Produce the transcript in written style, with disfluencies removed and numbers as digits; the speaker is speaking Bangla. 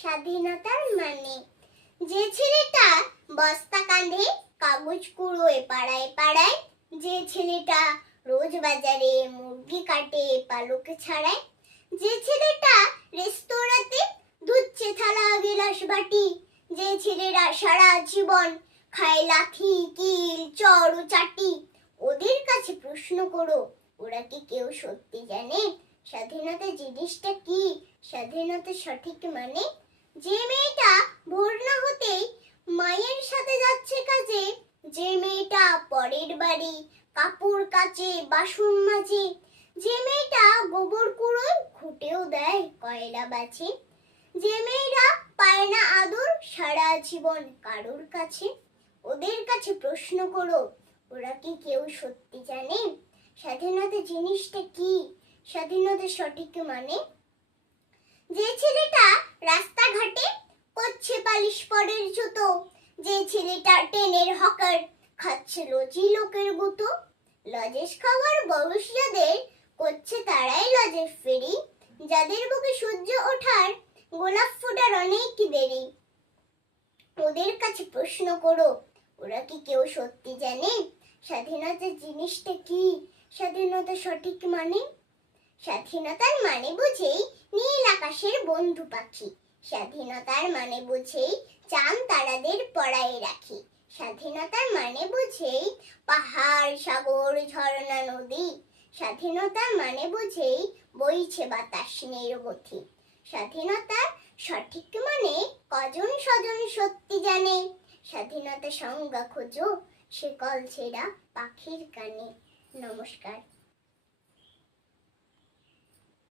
স্বাধীনতার মানে যে ছেলেটা বস্তা কাঁধে কাগজ কুড়োয় পাড়ায় পাড়ায়, যে ছেলেটা রোজ বাজারে মুরগি কাটে পালকে ছাড়ায়, যে ছেলেটা রেস্তোরাঁতে ধুচ্ছে থালা গিলাস বাটি, যে ছেলেরা সারা জীবন খায় লাথি কিল চড় ও চাটি, ওদের কাছে প্রশ্ন করো ওরা কি কেউ সত্যি জানে স্বাধীনতা জিনিসটা কি, স্বাধীনতা সঠিক মানে? যে মেয়েটা ভোর না হতেই মায়ের সাথে যাচ্ছে কাজে, যে মেয়েটা পরের বাড়ি কাপড় কাচে বাসন মাজে, যে মেয়েটা গোবর কুড়োয় ঘুটেও দেয় কয়লা বাছে, যে মেয়েরা পায় না আদর সারা জীবন কারোর কাছে, ওদের কাছে প্রশ্ন করো ওরা কি কেউ সত্যি জানে স্বাধীনতা জিনিসটা কি, স্বাধীনতা সঠিক মানে? যে ছেলেটা রাস্তাঘাটে করছে পালিশ পরের জুতো, যে ছেলেটা ট্রেনের হকার খাচ্ছে লজি লোকের গুতো, লজেস খাওয়ার বয়স যাদের করছে তারাই লজের ফেরি, যাদের বুকে সূর্য ওঠার গোলাপ ফোটার অনেক দেরি, ওদের কাছে প্রশ্ন করো ওরা কি কেউ সত্যি জানে স্বাধীনতা জিনিসটা কি, স্বাধীনতা সঠিক মানে? স্বাধীনতার মানে বুঝেই নীল আকাশের বন্ধু পাখি, স্বাধীনতার মানে বুঝেই চাঁদ তারাদের পড়ায় রাখি, স্বাধীনতার মানে বুঝেই পাহাড় সাগর ঝর্ণা নদী, স্বাধীনতার মানে বুঝেই বইছে বাতাস নির্বথি, স্বাধীনতার সঠিক মানে কজন স্বজন সত্যি জানে, স্বাধীনতা সংজ্ঞা খোঁজো সে কল ছেঁড়া পাখির কানে। নমস্কার।